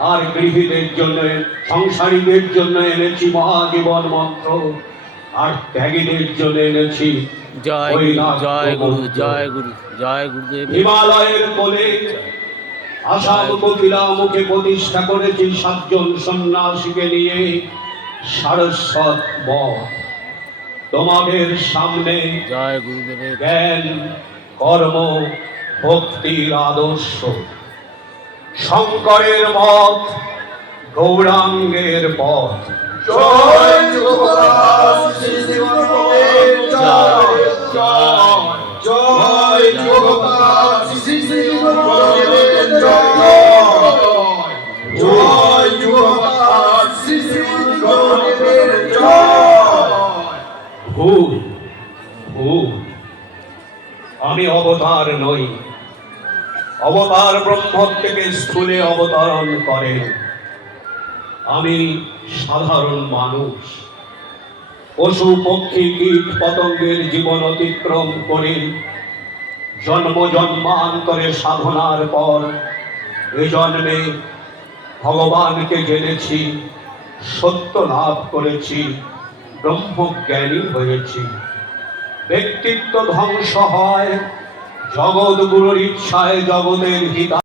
আর গৃহীদের জন্য সংসারীদের জন্য এনেছি মহাজীবন মন্ত্র। আর ত্যাগীদের জন্য এনেছি জয় জয় গুরু জয় গুরু জয় গুরুদেব। হিমালয়ের কোলে আসাম কপিলা মুখে প্রতিষ্ঠা করেছি সাতজন সন্ন্যাসীকে নিয়ে সারস্বত মঠ তোমাদের সামনে জয় গুরুদেবের। জ্ঞান কর্ম ভক্তির আদর্শ। শঙ্করের মত গৌরাঙ্গের পথ। আমি অবতার নই। অবতার ব্রহ্ম থেকে স্থূলে অবতরণ করেন আমি সাধারণ মানুষ। পশু, পক্ষী, কীট, পতঙ্গের জীবন অতিক্রম করে জন্ম জন্মান্তরে সাধনার পর এ জন্মে ভগবানকে জেনেছি, সত্য লাভ করেছি, ব্রহ্মজ্ঞানী হয়েছি। ব্যক্তিত্ব ধ্বংস হয় জগৎ গুরুর ইচ্ছায় জগতের হিতা